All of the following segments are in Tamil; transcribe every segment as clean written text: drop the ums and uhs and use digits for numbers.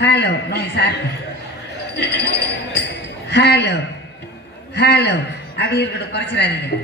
ஹலோ நோய் சார் ஹலோ ஹலோ அப்படி இருக்கட்டும், குறைச்சிடாதீங்க.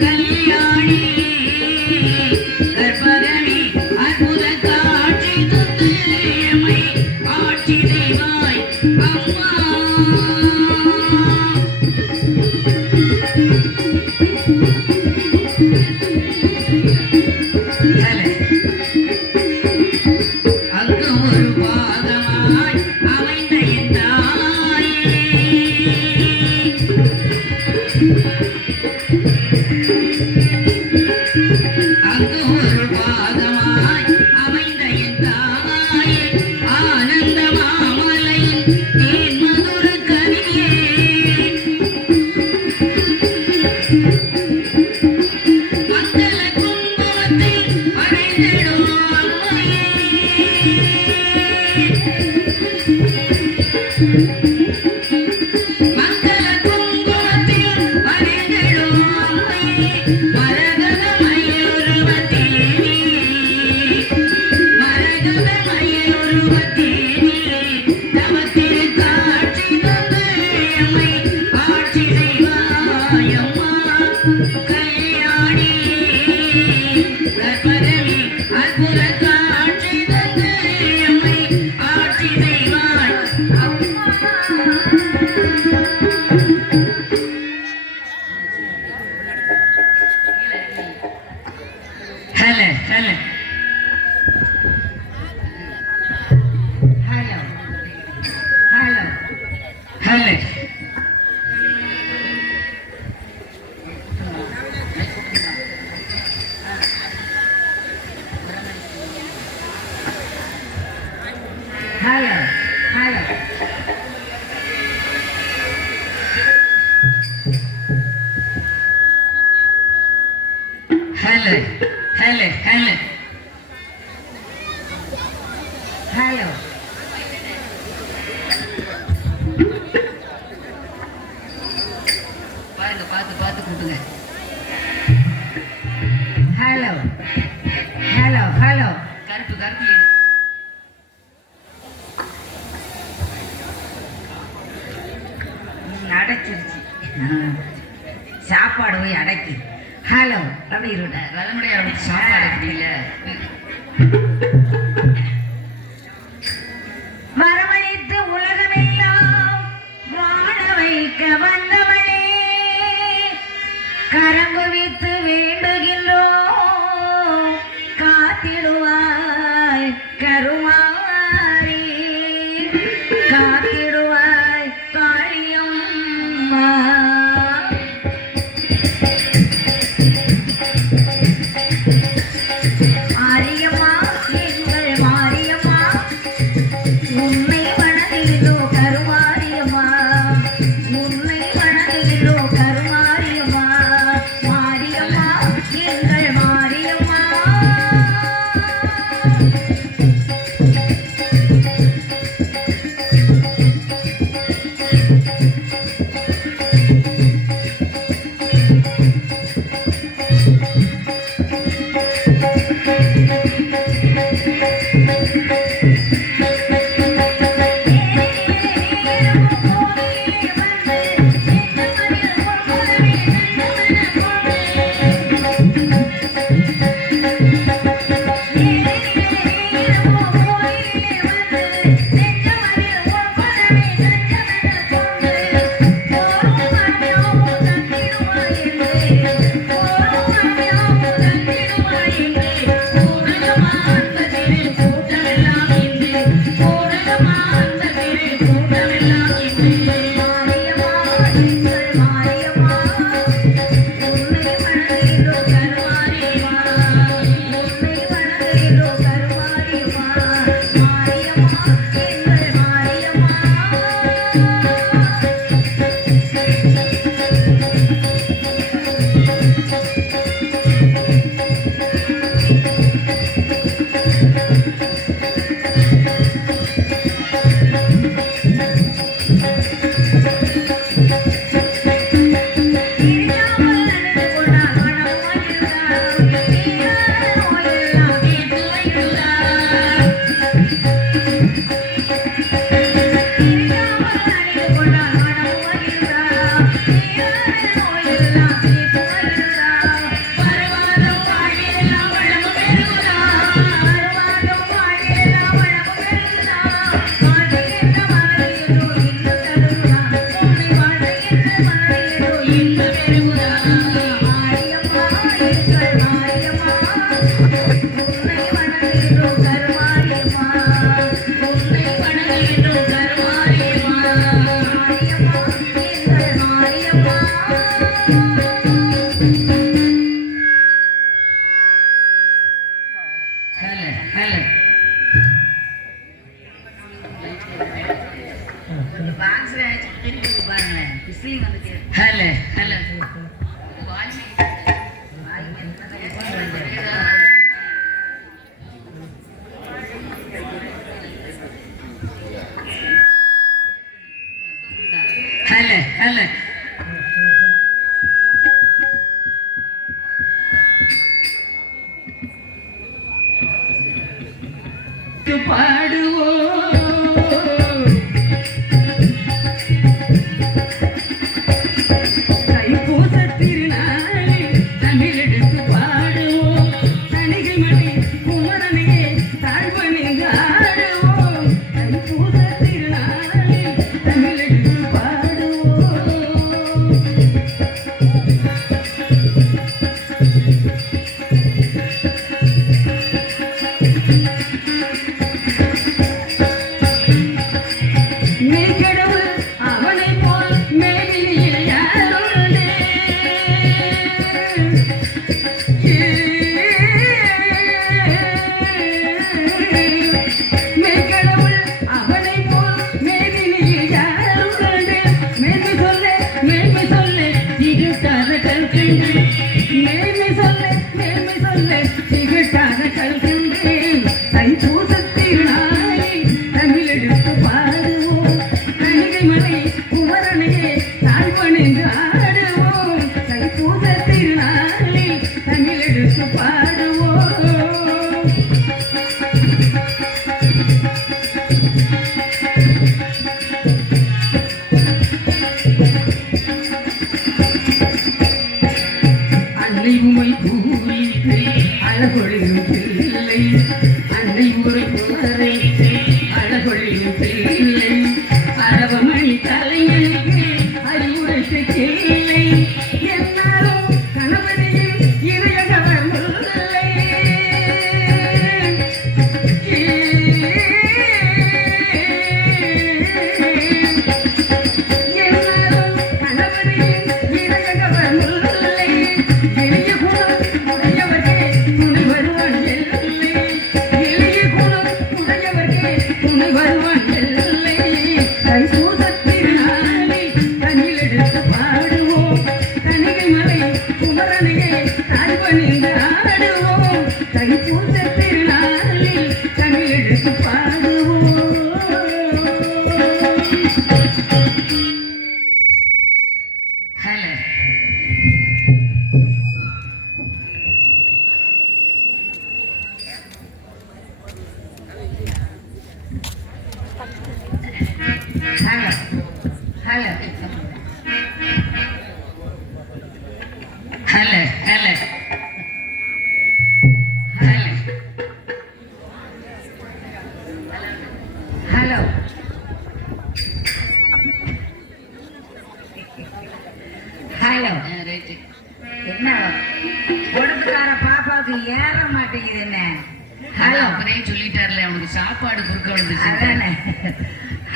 கல்யாணி கற்பகனி சாப்பாடு போய் அடக்கி ஹலோ அப்படி இருட்ட தலைமுறையா சாப்பாடு இல்ல வரவழைத்து உலகமெல்லாம் வாழ வைக்க வந்தவளே கரங்குவித்து வேண்டுகின்றோம் காத்திடுவாய் கருமாரி காத்திடுவாய் காளியம்மா மாரியம்மா எங்கள் மாரியம்மா உன்னை வணங்குகிறோ கருமாரியம்மா உன்னை வணங்குகிறோ கருமாரியம்மா மாரியம்மா எங்கள் மாரியம்மா தைப்பூச திருநாளில் தமிழெடுத்து பாடுவோம். அழகொழியும் பிள்ளை அன்னை ஒரு குமரை அழகொழியும் பிள்ளை அரவமணி தலையனுக்கு அறிவுரைத்த கிள்ளை என்னாலும் கணவனையும் இறையகவர் முல்லை என்னாலும் கணவனையும் இறையகவர் முல்லை எளிய குணம் உடையவர்க்கே துணை வருவான் எல்லை எளிய குணம் உடையவர்க்கே துணை வருவான் எல்லை தைப்பூசத்திருநாளை தனிலெடுத்து பாடுவோம் கனிகை மலை குமரனையே தாழ்வணிந்து ஆடுவோம் தைப்பூசத்திருநாளை தனிலெடுத்து பாடுவோம் hello hello hello hello hello hello hello hello right என்ன கொடுத்துக்கார பாப்பாவுக்கு ஏற மாட்டேங்குது என்ன ஹலோ ஹலோ அவரே சொல்லிட்டார்ல அவனுக்கு சாப்பாடு குறுக்க விழுந்துச்சு அதானே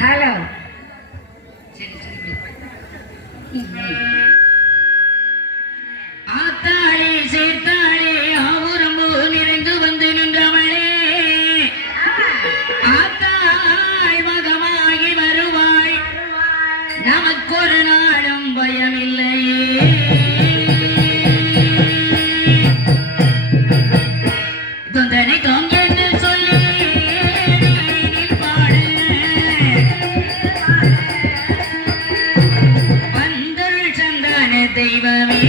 ஹலோ சரி சரி ஆத்தாளே சேர்த்தாளே ஆவுரம்பு நிறைந்து வந்து நின்றவளே ஆத்தாய் மகமாகி வருவாய் நமக்கொரு நாளும் பயமில்லையே தொந்தனை தொங்கென்று சொல்லி பாட வந்தருள் சந்தான தெய்வமே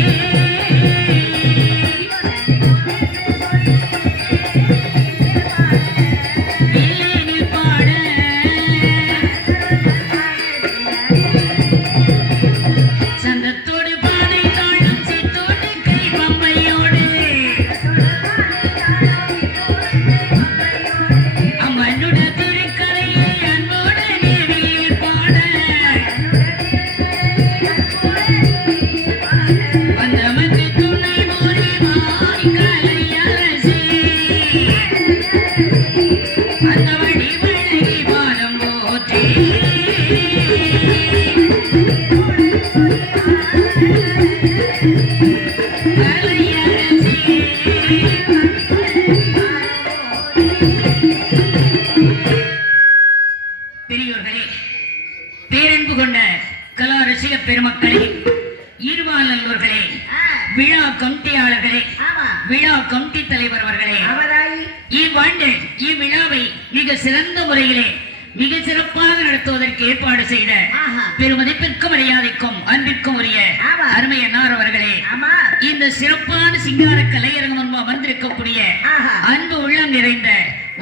வில்லினில் பாட சந்தத்தோடு பாதை தாழும் சித்தோடு கை பம்பையோடு அம்மனுட திருக்கரையை அன்போடு நேரில் பாட வந்தமக்கு துணை மோரி மாய்கலை அரசி அந்த வழி வழங்கி பாதம் போற்றி பெரியோர்களே, பேரன்பு கொண்ட கலா ரசிக பெருமக்களே, இருபால் நல்லோர்களே, விழா கமிட்டியாளர்களே, ஆமா விழா கமிட்டி தலைவர் அவர்களே, அவதாயி இவ்வாண்டு இவ்விழாவை மிக சிறந்த முறையிலே மிக சிறப்பாக நடத்துவதற்கு ஏற்பாடு செய்த ஆஹா பெருமதிப்பிற்கும் மரியாதைக்கும் அன்பிற்கும் உரிய ஆமா. அருமை அன்னார் அவர்களே, ஆமா இந்த சிறப்பான சிங்கார கலையரங்கம் முன்பு அமர்ந்திருக்கக்கூடிய ஆஹா அன்பு உள்ளம் நிறைந்த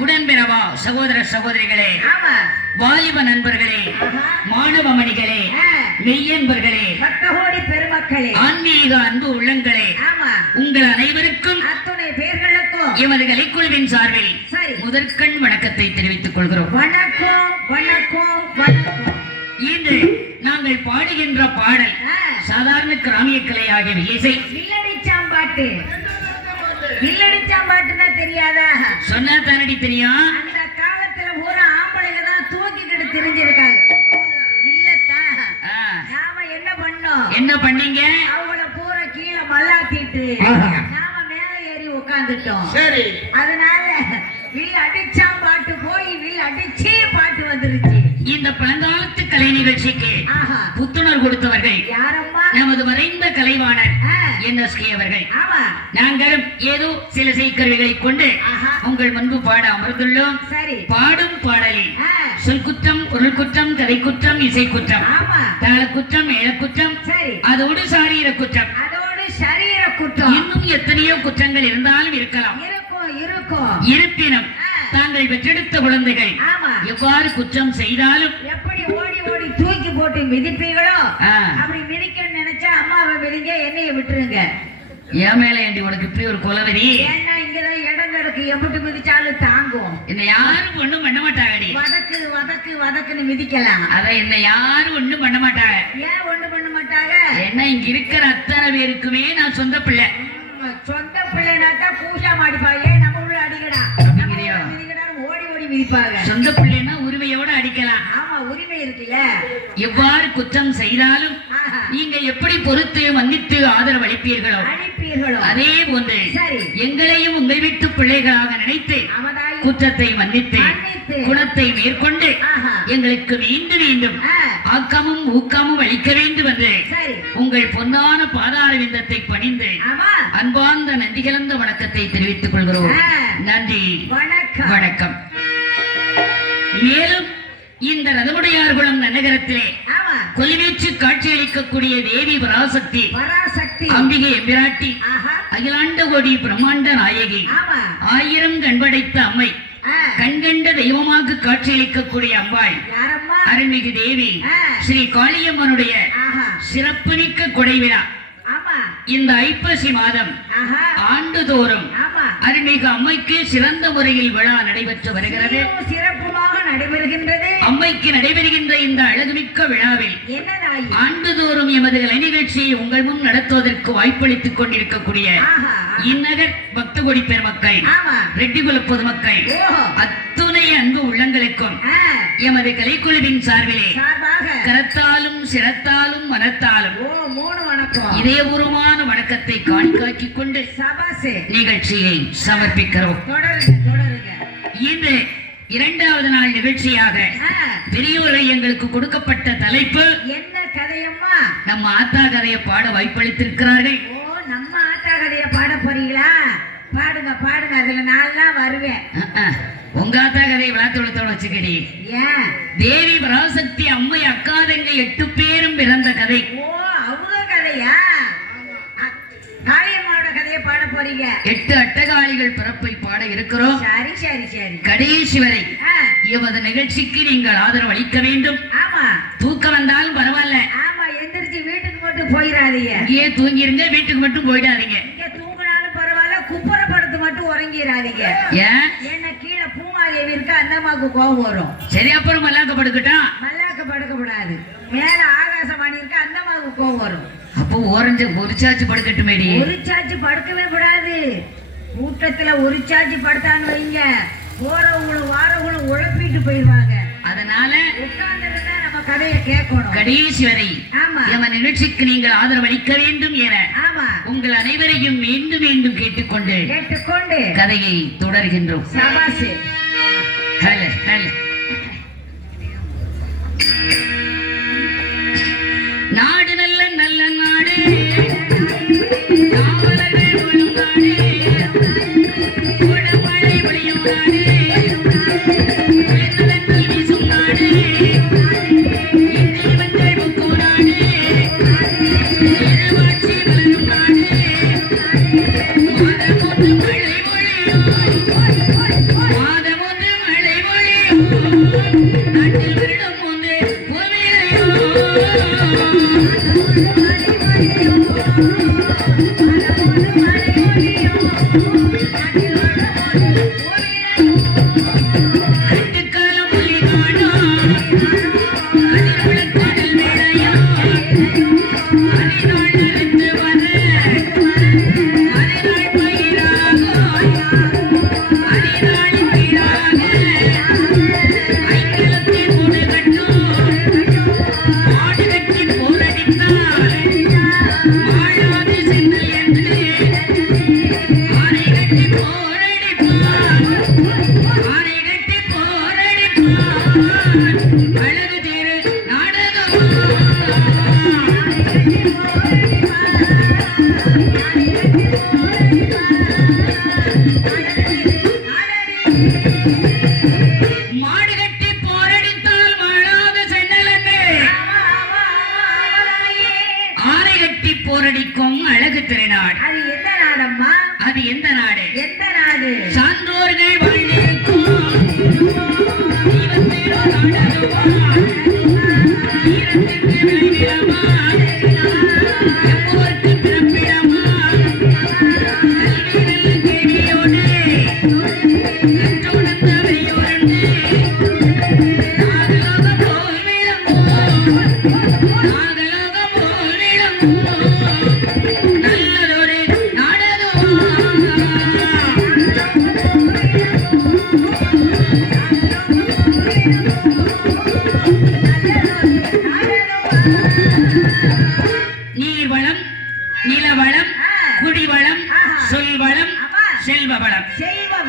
உடன்பிறவா சகோதர சகோதரிகளே, ஆமா வாலிப நண்பர்களே, ஆஹா மாணவ மணிகளே, ஆ, மெய்யன்பர்களே, பக்தகோடி பெருமக்களே ஆன்மீக அன்பு உள்ளங்களே, ஆமா உங்கள் அனைவருக்கும் அத்துணை பேர்களுக்கும் எமது கலைக்குழுவின் சார்பில் சரி முதற்கண் வணக்கத்தை தெரிவித்துக் கொள்கிறோம். வணக்கம் வணக்கம் வணக்கம் இன்று நாங்கள் பாடுகின்ற பாடல் ஆ, சாதாரண கிராமிய கலை ஆகிய இசை. வில்லடிச்சாம்பாட்டு வில்லடிச்சாம்பாட்டுன்னா தெரியாதா? சொன்னா தானடி தெரியும். அந்த காலத்துல பூரா ஆம்பளைங்க தான் தூக்கிக்கிட்டு திரிஞ்சிருக்காங்க. இல்லத்தா ஆ, நாம என்ன பண்ணோம்? என்ன பண்ணீங்க? அவங்கள பூரா கீழே மல்லாத்திட்டு ஆஹா. நாம மேல ஏறி உட்காந்துட்டோம். சரி அதனால வில் அடிச்சாம் பாட்டு போய் வில் அடிச்சே பாட்டு வந்துருச்சு. இந்த பழங்காலத்து கலை நிகழ்ச்சிக்கு ஆஹா புத்துணர் கொடுத்தவர்கள் யாரம்மா? நமது மறைந்த கலைவாணர் ஆ, NSK அவர்கள். ஆமா நாங்களும் ஏதோ சில செய்கருவிகளை கொண்டு ஆஹா உங்கள் முன்பு பாட அமர்ந்துள்ளோம். சரி பாடும் பாடலில் ஆ, சொல் குற்றம், பொருள் குற்றம், கதை குற்றம், இசை குற்றம், ஆமா தாள குற்றம், மேள குற்றம், சரி அதோடு சாரீர குற்றம், அதோடு சரீர குற்றம் இன்னும் எத்தனையோ குற்றங்கள் இருந்தாலும் இருக்கலாம். இருக்கும் இருக்கும். இருப்பினும் தாங்கள் பெற்றெடுத்த குழந்தைகள் ஆமா எவ்வாறு குற்றம் செய்தாலும் எப்படி ஓடி ஓடி தூக்கி போட்டு மிதிப்பீங்களோ ஆ, அப்படி மிதிக்கணும்னு நினைச்சா அம்மாவை மிதிங்க, என்னைய விட்டுருங்க. என் மேல ஏண்டி உனக்கு இப்படி ஒரு கொலவெறி? ஏன்னா இங்கதான் தாங்கறதுக்கு எம்புட்டு மிதிச்சாலும் தாங்கும். என்ன யாரும் ஒண்ணும் பண்ண மாட்டாங்கடி. வதக்கு வதக்கு வதக்குன்னு மிதிக்கலாம். அத என்ன யாரும் ஒண்ணும் பண்ண மாட்டாங்க. ஏன் ஒண்ணு பண்ண மாட்டாங்க? என்ன இங்க இருக்கிற அத்தனை பேருக்குமே நான் சொந்த பிள்ளை. சொந்த பிள்ளைனாக்கா பூஜா மாடிப்பாங்க. நம்ம உள்ள அடிக்கடா ஓடி ஓடி மிதிப்பாங்க. சொந்த பிள்ளைன்னா உரிமையோட அடிக்கலாம். ஆமா, உரிமை இருக்குல்ல. எவ்வாறு குற்றம் செய்தாலும் நீங்க எப்படி பொறுத்து மன்னித்து ஆதரவு அளிப்பீர்களோ அதே போன்று எங்களையும் உங்கள் வீட்டு பிள்ளைகளாக நினைத்து குற்றத்தை மன்னித்து குணத்தை மேற்கொண்டு எங்களுக்கு மீண்டும் மீண்டும் ஆக்கமும் ஊக்கமும் அளிக்க வேண்டும் என்று உங்கள் பொன்னான பாதார விந்தத்தை பணிந்து அன்பார்ந்த நன்றி கலந்த வணக்கத்தை தெரிவித்துக் கொள்கிறோம். நன்றி, வணக்கம். மேலும் இந்த ரதமுடையார்குளம் நகரத்திலே கொலிவீச்சு காட்சியளிக்கக்கூடிய தேவி பராசக்தி அம்பிகை எம்பிராட்டி அகிலாண்ட கோடி பிரம்மாண்ட நாயகி 1000 கண்படைத்த அம்மை கண்கண்ட தெய்வமாக காட்சியளிக்கக்கூடிய அம்பாள் அருள்மிகு தேவி ஸ்ரீ காளியம்மனுடைய சிறப்புமிக்க கொடை விழா இந்த ஐப்பசி மாதம் ஆண்டுதோறும் அருள்மிகு அம்மைக்கு சிறந்த முறையில் விழா நடைபெற்று வருகிறது. சிறப்புமாக நடைபெறுகின்றது. அம்மைக்கு நடைபெறுகின்ற இந்த அழகுமிக்க விழாவில் ஆண்டுதோறும் எமது கலை நிகழ்ச்சியை உங்கள் முன் நடத்துவதற்கு வாய்ப்பளித்துக் கொண்டிருக்கக்கூடிய இந்நகர் பக்தகோடி பெருமக்கள், ரெட்டிகுல பொதுமக்கள், அத்துணை அன்பு உள்ளங்களுக்கும் எமது கலைக்குழுவின் சார்பிலே கரத்தாலும் சிரத்தாலும் மனத்தாலும் இதயபூர்வமான வணக்கத்தை காணிக்காக்கிக் கொண்டு நிகழ்ச்சியை சமர்ப்பிக்கிறோம். இன்று 2வது நாள் நிகழ்ச்சியாக பெரியோர்கள் எங்களுக்கு கொடுக்கப்பட்ட தலைப்பு என்ன கதையம்மா? நம்ம ஆத்தா கதையை பாட வாய்ப்பளித்திருக்கிறார்கள். நம்ம ஆத்தா கதையை பாட போறீங்களா? பாடுங்க பாடுங்க, அதுல நான்லாம் வருவேன். உங்க ஆத்தா கதையை விளாத்தோளத்தோட வச்சுக்கடி. ஏன்? தேவி பராசக்தி அம்மை அக்காதங்க 8 பேரும் பிறந்த கதை. அவங்க கதையா? காளியம்மாவோட கதையை பாட போறீங்க. 8 அட்டகாளிகள் பிறப்பை பாட இருக்கிறோம். சரி சரி சரி. கடைசி வரை எமது நிகழ்ச்சிக்கு நீங்கள் ஆதரவு அளிக்க வேண்டும். ஆமா, தூக்கம் வந்தாலும் பரவாயில்ல. ஆமா, எந்திரிச்சு வீட்டுக்கு மட்டும் போயிடாதீங்க. இங்கே தூங்கிருங்க, வீட்டுக்கு மட்டும் போயிடாதீங்க. இங்க தூங்கினாலும் பரவாயில்ல, குப்புற படுத்து மட்டும் உறங்கிடாதீங்க. ஏன்? என்ன கீழே பூமாதேவி இருக்கு, அந்த அம்மாவுக்கு கோபம் வரும். சரி, அப்புறம் மல்லாக்க படுக்கட்டும். மல்லாக்க படுக்க கூடாது. மேல ஆகாசவாணி இருக்கு, அந்த அம்மாவுக்கு கோபம் வரும். அப்போ ஒரிச்சாச்சு படுக்கட்டுமேடி. ஒரிச்சாச்சு படுக்கவே கூடாது. கூட்டத்துல ஒரிச்சாச்சு படுத்தான்னு வைங்க, போறவங்களும் வாரவங்களும் உழப்பிட்டு போயிடுவாங்க. அதனால உட்கார்ந்துருந்தா நம்ம கதையை கேட்கணும் கடைசி வரை. எம நிகழ்ச்சிக்கு நீங்கள் ஆதரவு அளிக்க வேண்டும் என உங்கள் அனைவரையும் மீண்டும் மீண்டும் கேட்டுக்கொண்டு கதையை தொடர்கின்றோம். நாடு நல்ல நல்ல நாடு, நாவலர்கள் வாழும் நாடு, கோடமழை பொழியும் நாடு, குளிர்ந்ததன் வீசும் நாடு, இந்தியவங்கள் முக்கும் நாடு, இருவாட்சி வளரும் நாடு, மாதமொன்று மழை பொழியும், மாதமொன்று மழை பொழியும், நாட்டில் வருடம் ஒன்று பொழியும். கட்டுக்காலம் புலி காணா, கதிர்விளக்கடல் மேடையா, அரிநாள் நலந்து வர, அரிநாள் பயிராக, அரிநாள் பயிராக, ஐக்கியத்தில் மூடு கட்டும், மாடு கட்டி போரடித்தார், மாழாது சென்னல் என்று ஆனை கட்டி போரடிப்பார், ஆனை கட்டி போரடிப்பார், அழகு தேரு நாடகமா. மாடு கட்டி போரடித்தால் மாழாது சென்னல் என்று ஆனை கட்டி போரடிக்கும் அழகு திருநாடு. அது எந்த நாடம்மா? அது எந்த நாடு? எந்த நாடு? சான்றோர்கள் வாழ்ந்திருக்கும் தீவத்தீரோ நாடகமா, ஈரத்திற்கு விளைவிடமா, எம்மோர்க்கு பிறப்பிடமா, கல்வி வெல்ல கேள்வியோடு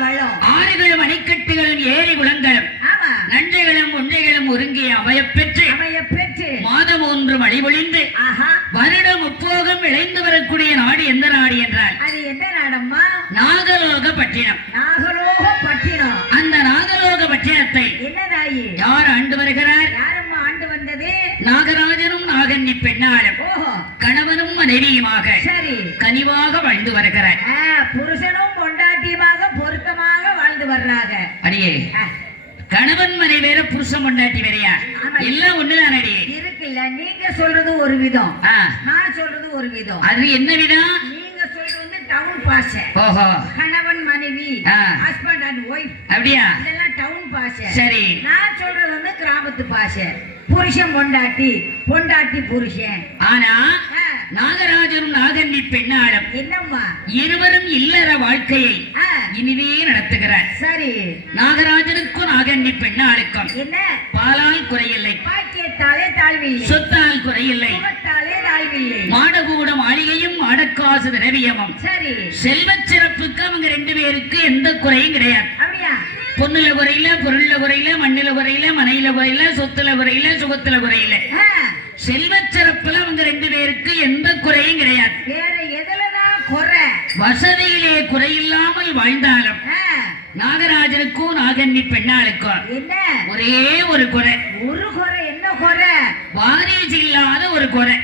வளம் ஆறுகளும் அணைக்கட்டுகளும் ஏரி குளங்களும் ஆமா நன்றைகளும் ஒன்றைகளும் ஒருங்கே அமையப்பெற்று மாதம் ஒன்று மழை பொழிந்து ஆஹா வருடம் முப்போகம் விளைந்து வரக்கூடிய நாடு எந்த நாடு என்றால் அது என்ன நாடம்மா நாகலோக பட்டினம். நாகலோக பட்டினம். அந்த நாகலோக பட்டினத்தை என்னதாயி யார் ஆண்டு வருகிறார்? யாரம்மா ஆண்டு வந்தது? நாகராஜனும் நாகன்னி பெண்ணாலும் ஓஹோ கணவனும் மனைவியுமாக சரி கனிவாக வாழ்ந்து வருகிறார். புருஷனும் பொண்டாட்டியுமாக பொருத்தமாக வாழ்ந்து வர்றாங்க. அடியே கணவன் மனை வேற புருஷன் பொண்டாட்டி வேறையா? எல்லாம் ஒண்ணுதான் அடியே. இருக்குல்ல, நீங்க சொல்றது ஒரு விதம், நான் சொல்றது ஒரு விதம். அது என்ன விதம்? நீங்க சொல்றது வந்து டவுன் பாஷை. ஓஹோ கணவன் மனைவி ஹஸ்பண்ட் அண்ட் ஒய்ஃப் அப்படியா? இதெல்லாம் டவுன் பாஷை. சரி, நான் சொல்றது வந்து கிராமத்து பாஷை. புருஷன் பொண்டாட்டி, பொண்டாட்டி புருஷன். ஆனா நாகராஜனும் நாகன்னி பெண்ணாலும் என்னம்மா இருவரும் இல்லற வாழ்க்கையை இனிவே நடத்துகிறார். சரி, நாகராஜனுக்கும் நாகன்னி பெண்ணாளுக்கும் என்ன பாலால் குறையில்லை, பாக்கியத்தாலே தாழ்வில்லை, சொத்தால் குறையில்லை, சுகத்தாலே தாழ்வில்லை, மாடகூட மாளிகையும் மாடக்காசு திரவியமும். சரி, செல்வச் சிறப்புக்கு அவங்க ரெண்டு பேருக்கு எந்த குறையும் கிடையாது. அப்படியா? பொண்ணுல குறையில, பொருள்ல குறையில, மண்ணில குறையில, மனையில குறையில, சொத்துல குறையில, சுகத்துல குறையில. செல்வச் சிறப்புல அவங்க ரெண்டு பேருக்கு எந்த குறையும் கிடையாது. வேற எதுலதான் குறை? வசதியிலே குறையில்லாமல் வாழ்ந்தாலும் நாகராஜனுக்கும் நாகன்னி பெண்ணாளுக்கும் என்ன ஒரே ஒரு குறை. ஒரு குறை? என்ன குறை? வாரிசு இல்லாத ஒரு குறை.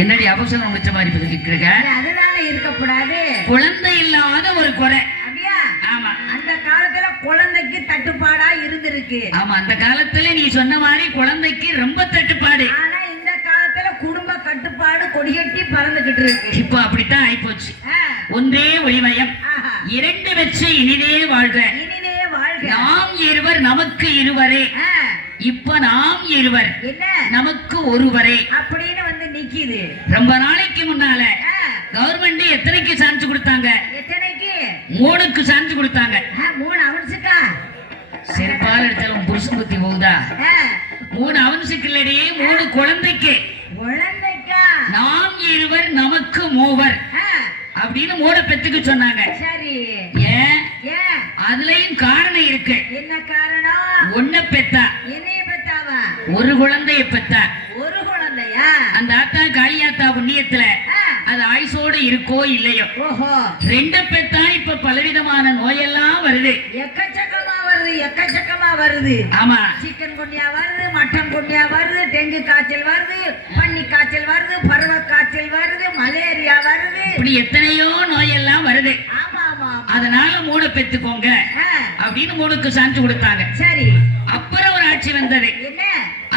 என்னடி அவசரம் முடிச்ச மாதிரி பேசிட்டு? அதுதானே இருக்கப்படாது. குழந்தை இல்லாத ஒரு குறை. அப்படியா? ஆமா, அந்த காலத்துல குழந்தைக்கு தட்டுப்பாடா இருந்திருக்கு. ஆமா, அந்த காலத்துல நீ சொன்ன மாதிரி குழந்தைக்கு ரொம்ப தட்டுப்பாடு. ஆனா இந்த காலத்துல குடும்ப கட்டுப்பாடு கொடிகட்டி பறந்துகிட்டு இருக்கு. இப்ப அப்படித்தான் ஆயிப்போச்சு. ஒன்றே ஒளிமயம், இரண்டு வச்சு இனிதே வாழ்க, இனிதே வாழ்க. நாம் இருவர் நமக்கு இருவரே, இப்ப நாம் இருவர் நமக்கு ஒருவரே அப்படின்னு வந்து நிக்குது. ரொம்ப நாளைக்கு முன்னால கவர்மெண்ட் எத்தனைக்கு சான்ஸ் கொடுத்தாங்க? எத்தனைக்கு? 3க்கு சான்ஸ் கொடுத்தாங்க. 3 அவுன்ஸுக்கா? செருப்பால் எடுத்தாலும் புருஷன் புத்தி போகுதா? 3 அவுன்ஸுக்கு இல்லடி, 3 குழந்தைக்கு. குழந்தைக்கா? நாம் இருவர் நமக்கு மூவர் அப்படின்னு 3 பெத்துக்கு சொன்னாங்க. சரி, ஏன்? அதுலயும் காரணம் இருக்கு. என்ன காரணம்? ஒன்ன பெத்தா, என்னைய பெத்தாவா? ஒரு குழந்தைய பெத்தா. ஒரு குழந்தையா? அந்த ஆத்தா காளியாத்தா புண்ணியத்துல அது ஆயுசோடு இருக்கோ இல்லையோ. ஓஹோ, 2 பெத்தா இப்ப பலவிதமான நோயெல்லாம் வருது. எக்கச்சக்கமா வருது, எக்கச்சக்கமா வருது. ஆமா, சிக்கன் குனியா வருது, மட்டன் குனியா வருது, டெங்கு காய்ச்சல் வருது, பன்னி காய்ச்சல் வருது, பருவ காய்ச்சல் வருது, மலேரியா வருது, இப்படி எத்தனையோ நோயெல்லாம் வருது. ஆமா ஆமா, அதனால 3 பெத்துக்கோங்க அப்படின்னு 3க்கு சான்ஸ் கொடுத்தாங்க. சரி, அப்புறம் ஒரு ஆட்சி வந்தது. என்ன?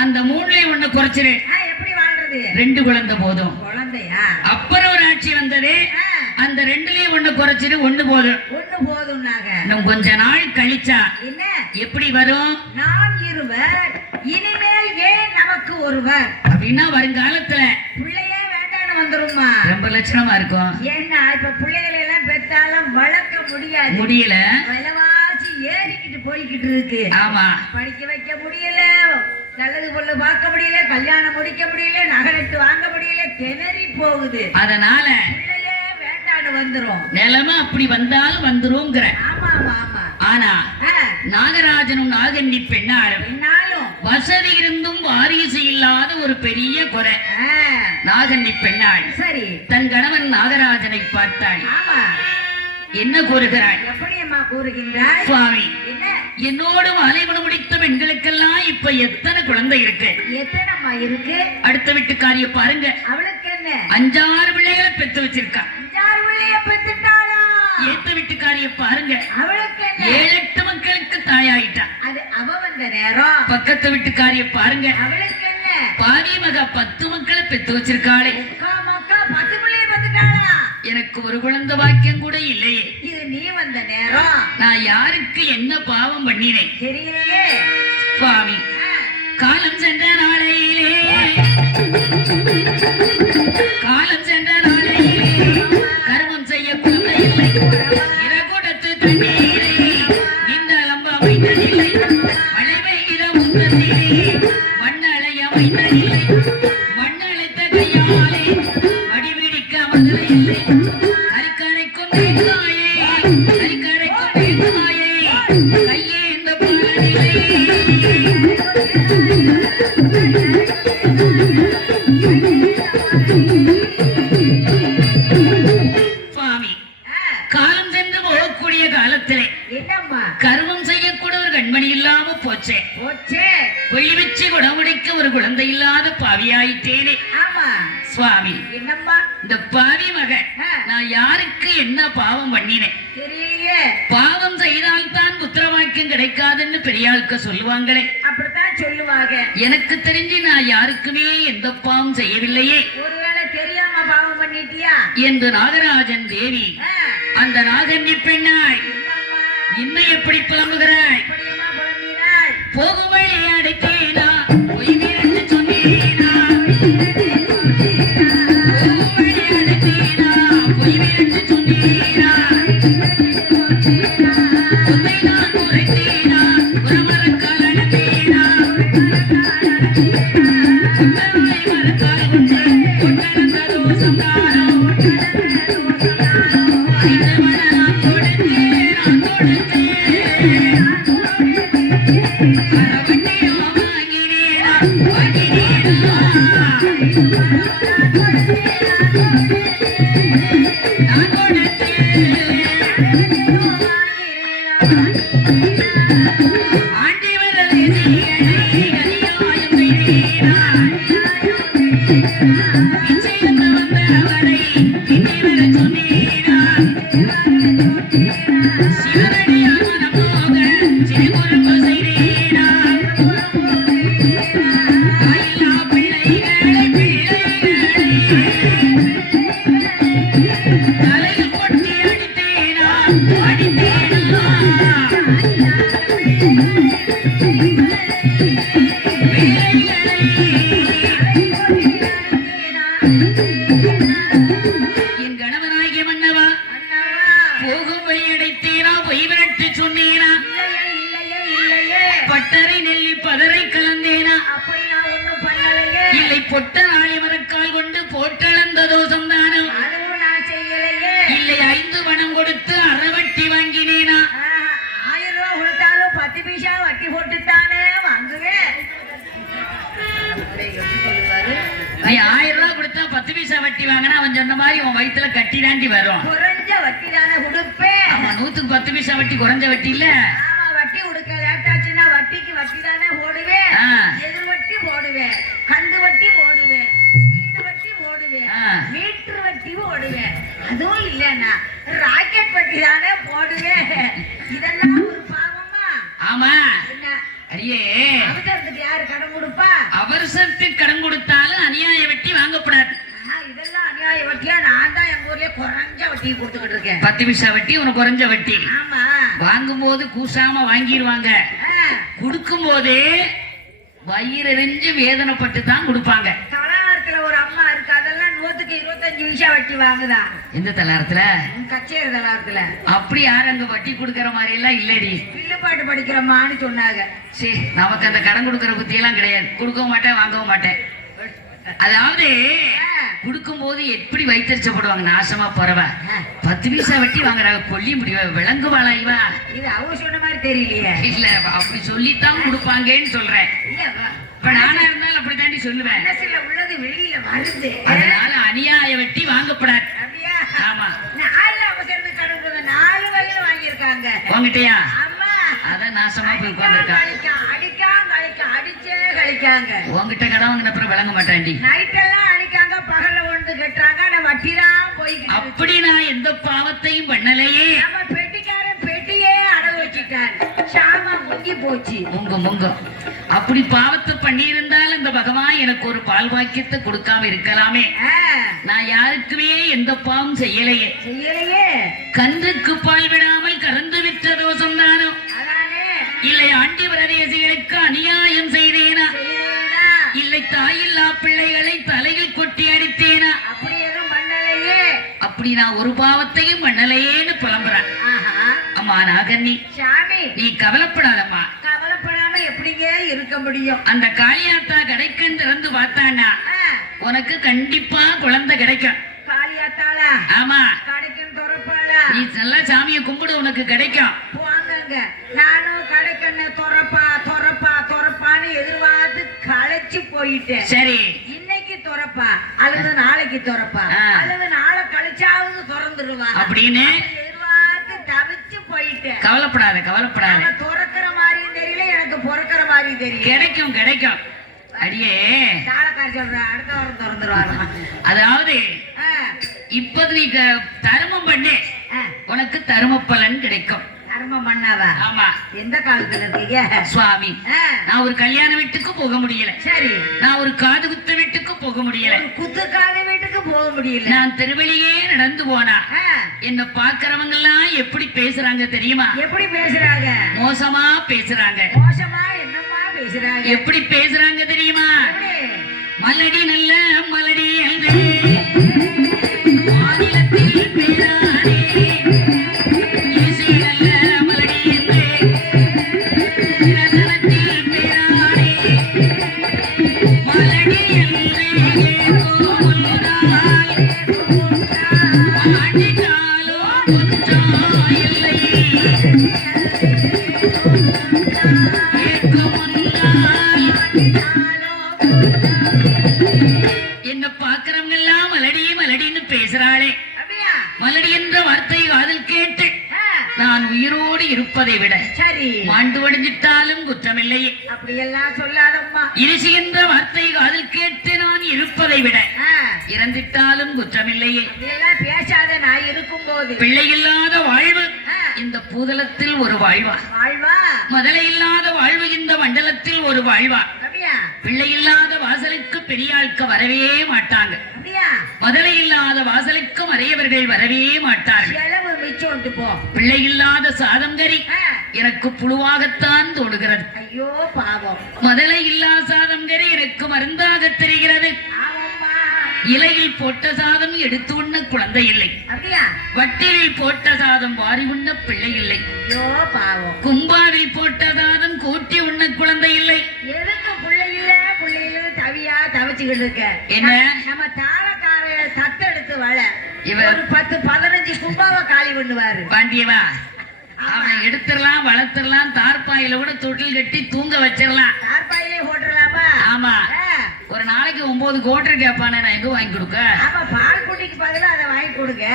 அந்த 3ல 1 குறைச்சிரு, எப்படி வாழ்றது? 2 குழந்தை போதும். குழந்தையா? அப்புறம் ஒரு ஆட்சி வந்தது. அந்த 2ல 1 குறைச்சிரு, 1 போதும். 1 போதும்னாங்க. இன்னும் கொஞ்ச நாள் கழிச்சா என்ன எப்படி வரும்? நான் இருவர், இனிமேல் ஏன் நமக்கு ஒருவர் அப்படின்னா வருங்காலத்துல பிள்ளையே வேண்டான்னு வந்துருமா? ரொம்ப லட்சணமா இருக்கும். ஏன்னா இப்ப பிள்ளைகளை எல்லாம் பெற்றாலும் வளர்க்க முடியல, விலைவாசி ஏறிக்கிட்டு போய்கிட்டு இருக்கு. ஆமா, படிக்க வைக்க முடியல, நல்லது பொண்ணு பார்க்க முடியல, கல்யாணம் முடிக்க முடியல, நகரட்டு வாங்க முடியல, திணறி போகுது. அதனால பிள்ளையே வேண்டான்னு வந்துரும். நிலைமை அப்படி வந்தாலும் வந்துருங்கிற. ஆமா ஆமா ஆமா. ஆனா நாகராஜனும் நாகன்னி பெண்ணாலும் வசதி இருந்தும் வாரிசு இல்லாத ஒரு பெரிய குறை. நாகன்னி பெண்ணாள் சரி தன் கணவன் நாகராஜனை பார்த்தாள். ஆமா, என்ன கூறுகிறாள்? எப்படி அம்மா கூறுகின்றாய்? சுவாமி, என்ன? என்னோடு அலைமணம் முடித்த பெண்களுக்கெல்லாம் இப்ப எத்தனை குழந்தை இருக்கு? எத்தனைமா இருக்கு? அடுத்த வீட்டுக்காரிய பாருங்க, அவளுக்கு என்ன 5-6 பிள்ளைகளை பெத்து வச்சிருக்கா. 5-6 பிள்ளைய பெத்துட்டாளா? ஏத்த வீட்டுக்காரிய பாருங்க, அவளுக்கு என்ன 7-8 மக்களுக்கு தாயாயிட்டா. அது அவ வந்த நேரம். பக்கத்து வீட்டுக்காரிய பாருங்க, அவளுக்கு என்ன பாவி மகா 10 மக்களை பெத்து வச்சிருக்காளே. 10 பிள்ளைய பெத்துட்டாளா? எனக்கு ஒரு குழந்தை வாக்கியம் கூட இல்லையே. இது நீ வந்த நேரம். நான் யாருக்கு என்ன பாவம் பண்ணினேன் தெரியலையே. சுவாமி, காலம் சென்ற நாளையிலே, காலம் சென்ற நாளையிலே கர்மம் செய்ய குழந்தை இல்லை, இரகுடத்து தண்ணீரை இந்த லம்பா வைத்ததில்லை, மழை பெய்கிற முந்தத்திலே மண்ணளைய வைத்ததில்லை, மண்ணழைத்த கையாலே அடிவிடிக்க மதுரை இல்லை, அரிக்கரைக்கும் தேங்காய கைக்கரைக்கும் வேண்டுமாயை கையே இந்த பாலனிலை சுவாமி காலம் சென்று போகக்கூடிய காலத்திலே என்னம்மா கர்வம் செய்யக்கூட ஒரு கண்மணி இல்லாம போச்சே போச்சே கொள்ளி வச்சு குணமுடைக்க ஒரு குழந்தை இல்லாத பாவியாயிட்டேனே ஆமா சுவாமி என்னம்மா இந்த பாவி மகன் நான் யாருக்கு என்ன பாவம் பண்ணினேன் தெரியலையே பாவம் செய்தால்தான் புத்திரவாக்கியம் கிடைக்காதுன்னு பெரியாளுக்கு சொல்லுவாங்களே அப்படித்தான் சொல்லுவாங்க எனக்கு தெரிஞ்சு நான் யாருக்குமே எந்த பாவம் செய்யவில்லையே ஒருவேளை தெரியாம பாவம் பண்ணிட்டியா என்று நாகராஜன் தேவி அந்த நாகன்னி பெண்ணாய் என்னம்மா இன்னும் எப்படி புலம்புகிறாய் அப்படியம்மா புலம்பினாள் போகும் வழி அடைத்தேனா பொய் விரண்டு சொன்னேனா போகும் வழி அடைத்தேனா பொய் விரண்டு சொன்னேனா உன்னை நான் உரைத்தேனா உறமரக்கால் அடைத்தேனா உத்தரவை மரக்கால் கொண்டு கொண்டளந்த தோஷம் தானோ இந்த மன நான் கொடுத்தேன் அறவட்டியோ வாங்கினேனா வாங்கினேனா நான் கொடுத்தேன் ஆண்டி வரலே செய்யணை கனியாயம் செய்தேனா பிச்சை என்று வந்த அவரை பின்னி வர சொன்னேனா சிவனடியார் மனம் போக சிறுகுறும்பு செய்தேனா தாயில்லா பிள்ளைகளை தலையில் கொட்டி அடித்தேனா அடித்தேனா என் கணவனாகிய மன்னவா போகும் வழி அடைத்தேனா பொய் விரட்டு சொன்னேனா பட்டறை நெல்லி பதரை கலந்தேனா அப்படி நான் ஒண்ணும் பண்ணலையே இல்லை பொட்ட நாளி மரக்கால் கொண்டு போட்டளந்த தோஷம் தானோ அதுவும் நான் செய்யலையே இல்லை 5 பணம் கொடுத்து அறவட்டி வாங்கினேனா 1000 ரூபாய் கொடுத்தாலும் 10 பைசா வட்டி போட்டுத்தானே வாங்குவேன் நீ 1000 ரூபாய் கொடுத்தா 10 பைசா வட்டி வாங்கினா அவன் சொன்ன மாதிரி உன் வயித்துல கட்டி தாண்டி வரும் குறைஞ்ச வட்டி தானே கொடுப்பேன் ஆமா 100க்கு 10 பைசா வட்டி குறைஞ்ச வட்டி இல்ல ஆமா வட்டி கொடுக்க லேட் ஆச்சுன்னா வட்டிக்கு வட்டி தானே போடுவேன் ஆ. எதிர் வட்டி போடுவேன் கந்து வட்டி போடுவேன் ஸ்பீடு வட்டி போடுவேன் ஆ. மீட்டர் வட்டி போடுவேன் அதுவும் இல்லைன்னா ராக்கெட் வட்டி தானே போடுவேன் இதெல்லாம் ஒரு பாவமா ஆமா என்ன அடியே அவசரத்துக்கு யாரு கடன் கொடுப்பா அவசரத்துக்கு கடன் கொடுத்தாலும் அநியாய வட்டி வாங்கப்படாது இதெல்லாம் அநியாய வட்டியா நான் தான் எங்க ஊர்லயே குறைஞ்ச வட்டி கொடுத்துக்கிட்டு இருக்கேன் 10 பைசா வட்டி உனக்கு குறைஞ்ச வட்டி ஆமா வாங்கும்போது கூசாம வாங்கிடுவாங்க ஆ. கொடுக்கும் போதே வயிறெறிஞ்சு வேதனைப்பட்டு தான் கொடுப்பாங்க தலகாரத்துல ஒரு அம்மா இருக்கு அதெல்லாம் 100க்கு 25 பைசா வட்டி வாங்குதா எந்த தலாரத்துல கச்சேரி தலகாரத்துல அப்படி யாரும் அங்க வட்டி கொடுக்கற மாதிரி எல்லாம் இல்லடி வில்லுப்பாட்டு படிக்கிறம்மான்னு சொன்னாங்க சரி நமக்கு அந்த கடன் கொடுக்கற புத்தி எல்லாம் கிடையாது கொடுக்கவும் மாட்டேன் வாங்கவும் மாட்டேன் அதாவது கொடுக்கும் போது எப்படி வைத்தறிச்சப்படுவாங்க நாசமா போறவ 10 பைசா வட்டி வாங்குறாங்க கொல்லி முடிவ விளங்குவாளா இவா இது அவங்க சொன்ன மாதிரி தெரியலையே இல்ல அப்படி சொல்லித்தான் கொடுப்பாங்கன்னு சொல்றேன் இல்ல இப்ப நானா இருந்தாலும் அப்படி தாண்டி சொல்லுவேன் மனசுல உள்ளது வெளியில வருது அதனால அநியாய வட்டி வாங்கப்படாது அப்படியா ஆமா 4 அவசரத்துக்கு கடன் கொடுங்க 4 வகையில வாங்கியிருக்காங்க உங்ககிட்டயா ஆமா அதான் நாசமா போய் உட்கார்ந்துருக்கா அடிச்சே கழிக்காங்க உங்ககிட்ட கடன் வாங்கின அப்புறம் விளங்க மாட்டாண்டி நைட்டெல்லாம் அடிக்காங்க பகல்ல ஒன்று கட்டுறாங்க ஆனா வட்டி தான் போய்கிட்டு அப்படி நான் எந்த பாவத்தையும் பண்ணலையே நம்ம பெட்டிக்காரன் பெட்டியே அடகு வச்சுட்டாரு சாமா முங்கி போச்சு முங்க அப்படி பாவத்தை பண்ணியிருந்தால் அந்த பகவான் எனக்கு ஒரு பால் வாக்கியத்தை கொடுக்காம இருக்கலாமே நான் யாருக்குமே எந்த பாவம் செய்யலையே செய்யலையே கன்றுக்கு பால் விடாமல் கறந்து விற்ற தோஷம் தானோ அதானே இல்லை ஆண்டி பிரதேசிகளுக்கு அநியாயம் செய்தேனா செய்யலையா இல்லை தாயில்லா பிள்ளைகளை தலையில் கொட்டி அடித்தேனா அப்படி எதுவும் பண்ணலையே அப்படி நான் ஒரு பாவத்தையும் பண்ணலையேன்னு புலம்புறேன் ஆஹா அம்மா நாகன்னி சாமி நீ கவலைப்படாதம்மா கவலைப்படாம எப்படிங்க இருக்க முடியும் அந்த காளியாத்தா கடைக்கன் திறந்து பார்த்தானா உனக்கு கண்டிப்பா குழந்தை கிடைக்கும் காளியாத்தாளா ஆமா கடைக்கும் துறப்பாளா நீ நல்லா சாமியை கும்பிடு, உனக்கு கிடைக்கும். வாங்கங்க, நானும் கடைக்கண்ண துறப்பா துறப்பா துறப்பான்னு எதிர்பார்த்து களைச்சு போயிட்டேன். சரி, இன்னைக்கு துறப்பா அல்லது நாளைக்கு துறப்பா அல்லது நாளை கழிச்சாவது திறந்துருவா அப்படின்னு எதிர்பார்த்து தவிச்சு போயிட்டேன். கவலைப்படாத கவலைப்படாத, துறக்கிற மாதிரியும் தெரியல, எனக்கு பொறுக்கிற மாதிரி தெரியல. கிடைக்கும் கிடைக்கும். அடியே தாளக்கார சொல்றேன், அடுத்த வாரம் திறந்துருவாங்க. அதாவது இப்போது நீ தர்மம் பண்ணு, உனக்கு தர்ம பலன் கிடைக்கும். தர்மம் பண்ணாவா? ஆமா. எந்த காலத்துல இருக்கீங்க சுவாமி? நான் ஒரு கல்யாண வீட்டுக்கு போக முடியல. சரி. நான் ஒரு காது குத்து வீட்டுக்கு போக முடியல. குத்து காது வீட்டுக்கு போக முடியல. நான் தெருவழியே நடந்து போனா என்ன பாக்குறவங்க எல்லாம் எப்படி பேசுறாங்க தெரியுமா? எப்படி பேசுறாங்க? மோசமா பேசுறாங்க. மோசமா என்னமா பேசுறாங்க? எப்படி பேசுறாங்க தெரியுமா? மலடி நல்ல மலடி என்று மாநிலத்தில் பேரானே, இசை நல்ல மலடி என்று பிரதனத்தில் பேரானே, மலடி என்றே கோமுன்னால் ஆண்டினாலோ குற்றம் இல்லை, என்ன பாக்குறவங்க எல்லாம் மலடி மலடின்னு பேசுறாளே, மலடி என்ற வார்த்தை காதில் கேட்டு நான் உயிரோடு இருப்பதை விட சரி மாண்டு வடிஞ்சிட்டாலும் குற்றமில்லையே. அப்படியெல்லாம் சொல்லாதம்மா. இரிசி என்ற வார்த்தை காதில் கேட்டு நான் இருப்பதை விட இறந்திட்டாலும் குற்றமில்லையே. இதெல்லாம் பேசாத, நான் இருக்கும் போது. பிள்ளை இல்லாத வாழ்வு இந்த பூதலத்தில் ஒரு வாழ்வா? வாழ்வா. முதலை இல்லாத வாழ்வு இந்த மண்டலத்தில் ஒரு வாழ்வா? பிள்ளை இல்லாத வாசலுக்கு பெரியாளுக்கு வரவே மாட்டாங்க. முதலை இல்லாத வாசலுக்கு மறையவர்கள் வரவே மாட்டார்கள். செலவு மிச்சம் போ. பிள்ளை இல்லாத சாதம் கறி எனக்கு புழுவாகத்தான் தோடுகிறது. ஐயோ பாவம். முதலை இல்லாத சாதம் கறி எனக்கு மருந்தாக தெரிகிறது. இலையில் போட்ட சாதம் எடுத்து உண்ண குழந்தை இல்லை. வட்டிலில் போட்ட சாதம் வாரி உண்ண பிள்ளை இல்லை. ஐயோ பாவம். கும்பாவில் போட்ட சாதம் கூட்டி உண்ண குழந்தை இல்லை. எதுக்கு பிள்ளை இல்ல பிள்ளை இல்ல தவியா தவிச்சுக்கிட்டு இருக்க? என்ன நம்ம தாளக்கார தத்தெடுத்து வள இவர் 10-15 கும்பாவை காலி பண்ணுவாரு. பாண்டியவா, அவன் எடுத்துடலாம், வளர்த்துடலாம், தார்பாயில கூட தொட்டில் கட்டி தூங்க வச்சிடலாம். தார்பாயிலே போட்டுடலாமா? ஆமா. ஒரு நாளைக்கு 9 கோட்டர் கேட்பானே, நான் எங்க வாங்கி கொடுக்க? ஆமா, பால் குட்டிக்கு பதிலா அதை வாங்கி கொடுங்க.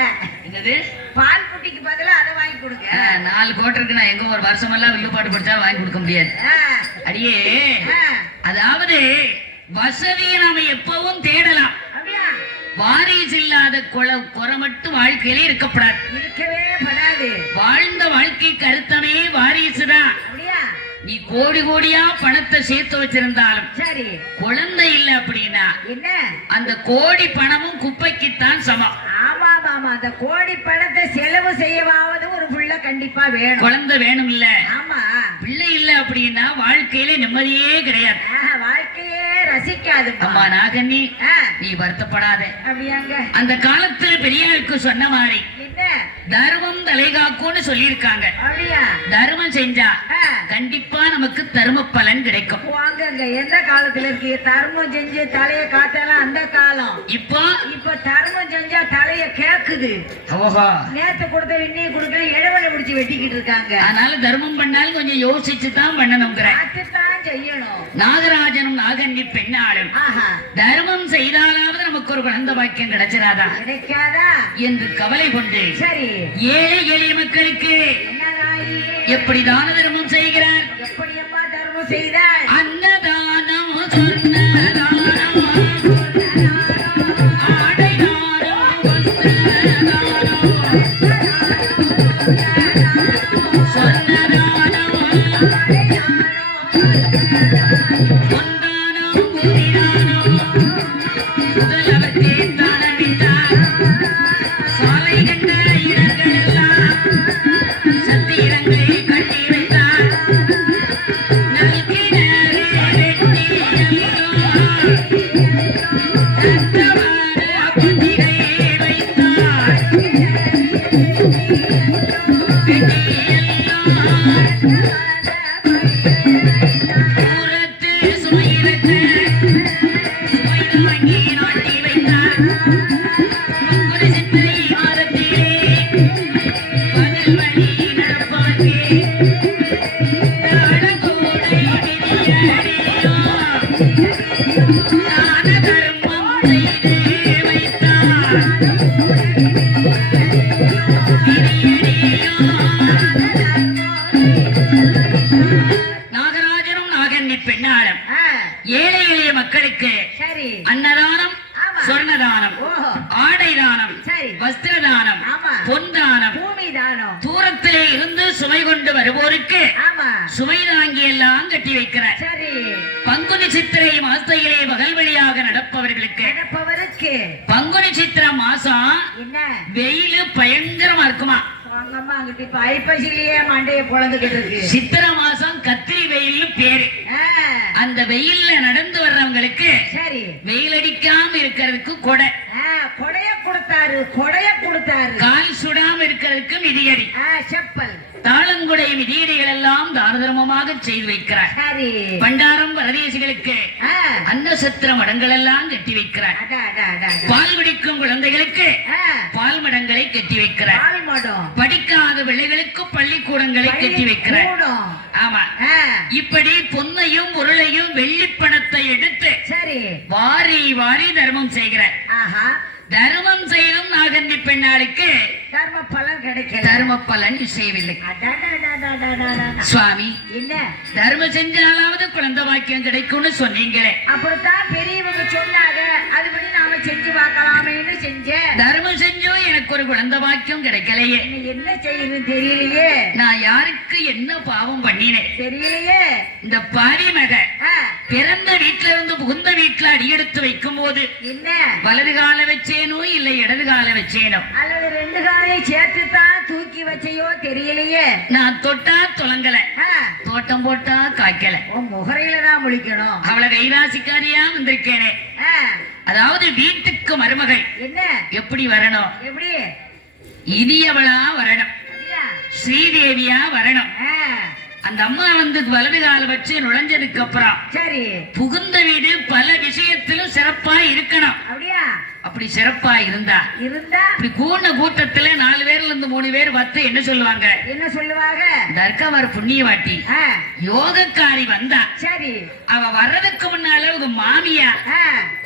என்னது? பால் குட்டிக்கு பதிலா அதை வாங்கி கொடுங்க. 4 கோட்டருக்கு நான் எங்க ஒரு வருஷமெல்லாம் வில்லுப்பாட்டு படிச்சா வாங்கி கொடுக்க முடியாது. அடியே, அதாவது வசதியை நாம எப்பவும் தேடலாம். வாரிசு இல்லாத குறை மட்டும் வாழ்க்கையிலே இருக்கப்படாது. இருக்கவே படாது. வாழ்ந்த வாழ்க்கைக்கு அர்த்தமே வாரிசுதான். நீ கோடி கோடியா பணத்தை சேர்த்து வச்சிருந்தாலும் சரி, குழந்தை இல்ல அப்படின்னா என்ன அந்த கோடி பணமும் குப்பைக்குத்தான் சமம். ஆமா ஆமா, அந்த கோடி பணத்தை செலவு செய்யவாவது ஒரு புள்ள கண்டிப்பா வேணும். குழந்தை வேணும் இல்ல? ஆமா. பிள்ளை இல்ல அப்படின்னா வாழ்க்கையில நிம்மதியே கிடையாது. வாழ்க்கையே ரசிக்காது. அம்மா நாகண்ணி, நீ வருத்தப்படாத. அப்படியாங்க? அந்த காலத்துல பெரியாருக்கு சொன்ன மாதிரி தர்மம் தலைகாக்கும்னு சொல்லியிருக்காங்க. தர்மம் செஞ்சா கண்டிப்பா நமக்கு தர்ம பலன் கிடைக்கும். வாங்க, எந்த காலத்துல இருக்கு தர்மம் செஞ்சு தலைய காட்டலாம்? அந்த காலம். இப்ப தர்மம் செஞ்சா தலைய கேக்குது. ஓஹோ, நேத்து கொடுத்த இன்னைக்கு கொடுக்க இடைவெளி முடிச்சு வெட்டிக்கிட்டு இருக்காங்க. அதனால தர்மம் பண்ணாலும் கொஞ்சம் யோசிச்சு தான் பண்ணணுங்கிற. செய்யணும். நாகராஜனும் நாகண்ணி பெண்ணாளும் தர்மம் செய்தாலாவது நமக்கு ஒரு குழந்தை பாக்கியம் கிடைச்சிடாதா கிடைக்காதா என்று கவலை கொண்டு சரி ஏழை எளிய மக்களுக்கு எப்படி தான தர்மம் செய்கிறார்? எப்படி அம்மா தர்மம் செய்தார்? அன்னதானம், சொன்னதானம், ஆடை தானம், வஸ்திரதானம், சொன்னதானம், பொன்னானம், புதிரானம், முதலவர்க்கே தானமிட்டார். சாலை கண்ட இடங்கள் எல்லாம் சத்திரங்களை கட்டி வைத்தார். நல்கினரே வெட்டி எல்லாம் தத்தவார புத்திரை வைத்தார். வெட்டி எல்லாம் தூரத்து சுமையிறக்க சுமை வாங்கி நாட்டி வைத்தார். முக்குடி சித்திரை மாதத்திலே தூரத்திலே இருந்து சுமை கொண்டு வருவோருக்கு ஆமா சுமை தாங்கி எல்லாம் கட்டி வைக்கிறார். சரி பங்குனி சித்திரை மாசத்திலே பகல் வழியாக நடப்பவர்களுக்கு பங்குனி சித்திரை மாசம் என்ன வெயில் பயங்கரமா இருக்குமா. வாங்கம்மா அங்கிட்டு இப்ப ஐப்பசிலேயே மண்டைய பொழந்துகிட்டு இருக்கு. சித்திரை மாசம் கத்திரி வெயில்னு பேரு. அந்த வெயில்ல நடந்து வர்றவங்களுக்கு சரி வெயில் அடிக்காம இருக்கிறதுக்கு கொடை, கொடைய கொடுத்தாரு. கால் சுடாம இருக்கிறதுக்கு மிதியடி, செப்பல், தாளங்குடை மிதியடிகள் எல்லாம் தான தர்மமாக செய்து வைக்கிறார். சரி பண்டாரம் வரதேசிகளுக்கு அன்னசத்திர மடங்கள் எல்லாம் கட்டி வைக்கிறார். பால் குடிக்கும் குழந்தைகளுக்கு பால் மடங்களை கட்டி வைக்கிறார். படிக்காத பிள்ளைகளுக்கு பள்ளிக்கூடங்களை கட்டி வைக்கிறார். ஆமா இப்படி பொன்னையும் பொருளையும் வெள்ளி பணத்தை எடுத்து சரி வாரி வாரி தர்மம் செய்கிறார். தர்மம் செய்யும் நாகந்தி பெண்ணாளுக்கு தர்ம பலன் கிடைக்கல, தர்ம பலன் செய்யவில்லை. சுவாமி என்ன தர்மம் செஞ்சாலாவது குழந்தை வாக்கியம் கிடைக்கும்னு சொன்னீங்களே, அப்படித்தான் பெரியவங்க சொன்னாங்க. அதுபடி நாம செஞ்சு பார்க்கலாமேன்னு செஞ்சேன். தர்மம் செஞ்சும் எனக்கு ஒரு குழந்தை வாக்கியம் கிடைக்கலையே, என்ன செய்யணும் தெரியலையே. நான் யாருக்கு என்ன பாவம் பண்ணினேன் தெரியலையே. இந்த பாரி மக பிறந்த வீட்டுல இருந்து புகுந்த வீட்டுல அடியெடுத்து வைக்கும் போது என்ன வலது கால வச்சேனோ இல்ல இடது கால வச்சேனோ அல்லது ரெண்டு காலை சேர்த்துதான் தூக்கி வச்சையோ தெரியலையே. நான் தொட்டா தொலங்கல, தோட்டம் போட்டா காய்க்கல, முகரையில தான் முழிக்கணும். அவளை கைராசிக்காரியா வந்திருக்கேனே. அதாவது வீட்டுக்கு மருமகள் என்ன எப்படி வரணும், எப்படி இனியவளா வரணும், ஸ்ரீதேவியா வரணும். அந்த அம்மா வந்து வலது கால வச்சு நுழைஞ்சதுக்கு அப்புறம் சரி புகுந்த வீடு பல விஷயத்திலும் சிறப்பா இருக்கணும். அப்படியா? அப்படி சிறப்பா இருந்தா இப்படி கூட்ட கூட்டத்துல 4 பேர்ல இருந்து 3 பேர் பார்த்து என்ன சொல்லுவாங்க, என்ன சொல்லுவாங்க, தர்கவர் புண்ணியவாட்டி யோகக்காரி வந்தா. சரி அவ வர்றதுக்கு முன்னால உங்க மாமியா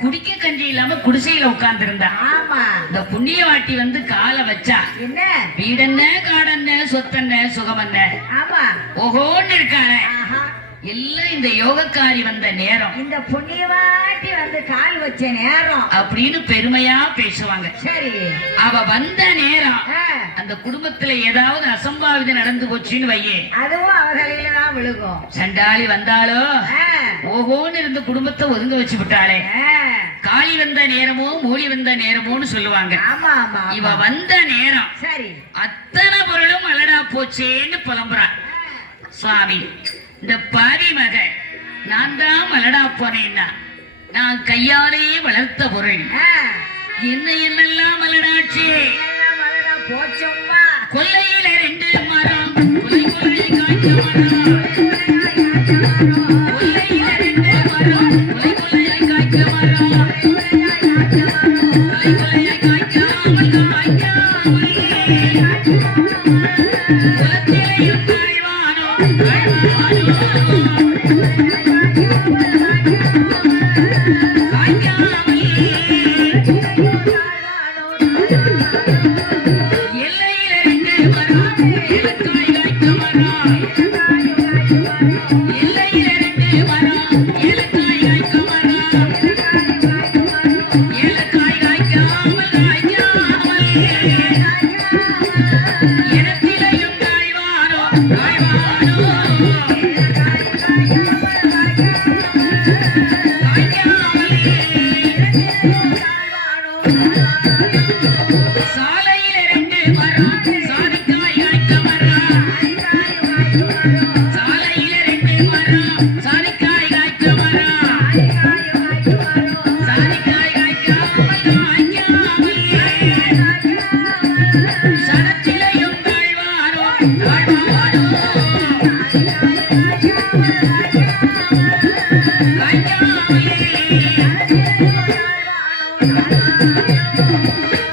குடிக்க கஞ்சி இல்லாம குடிசையில உட்கார்ந்து இருந்தா. ஆமா இந்த புண்ணியவாட்டி வந்து காலை வச்சா என்ன வீடென்ன காடென்ன சொத்தென்ன சுகமென்ன ஆமா ஓஹோன்னு இருக்கானே. எல்லாம் இந்த யோகக்காரி வந்த நேரம், இந்த புண்ணியவாட்டி வந்து கால் வச்ச நேரம் அப்படின்னு பெருமையா பேசுவாங்க. சரி அவ வந்த நேரம் அந்த குடும்பத்துல ஏதாவது அசம்பாவிதம் நடந்து போச்சுன்னு வையே, அதுவும் அவர்களில தான் விழுகும். சண்டாளி வந்தாலோ ஓஹோன்னு இருந்து குடும்பத்தை ஒதுங்க வச்சு விட்டாளே. காளி வந்த நேரமோ மூலி வந்த நேரமோன்னு சொல்லுவாங்க. ஆமா ஆமா இவ வந்த நேரம் சரி அத்தனை பொருளும் அலடா போச்சேன்னு புலம்புறான். சுவாமி இந்த பாரி மக நான் தான் மலடா போனேன்னா, நான் கையாலே வளர்த்த பொருள் என்ன என்னெல்லாம் மலடாச்சு. போச்சோம்மா கொல்லையில 2 மரம் கொலை கொலை காய்ச்ச மரம், கொல்லையில 2 மரம் கொலை கொலையாய் காய்ச்ச மரம், கொலை கொலையாய் காய்க்காமல் காய்க்காமல் குலத்திலையும் காய்வானோ காய்வானோ காய்க்காமல் எல்லையில 2 மரம் ஏலக்காய் காய்க்க மரம், எல்லையில 2 மரம் ஏலக்காய் காய்க்க மரம், ஏலக்காய் காய்க்காமல் காய்க்காமல் இடத்திலையும் காய்வானோ காய்வானோ சாலையில 2 மரம் சாதிக்காய் காய்க்க மரம், சாலையில 2 மரம் சாதிக்காய் காய்க்க மரம், சாதிக்காய் காய்க்காமல் காய்க்காமல் சனத்திலையும் காய்வானோ காய்வானோ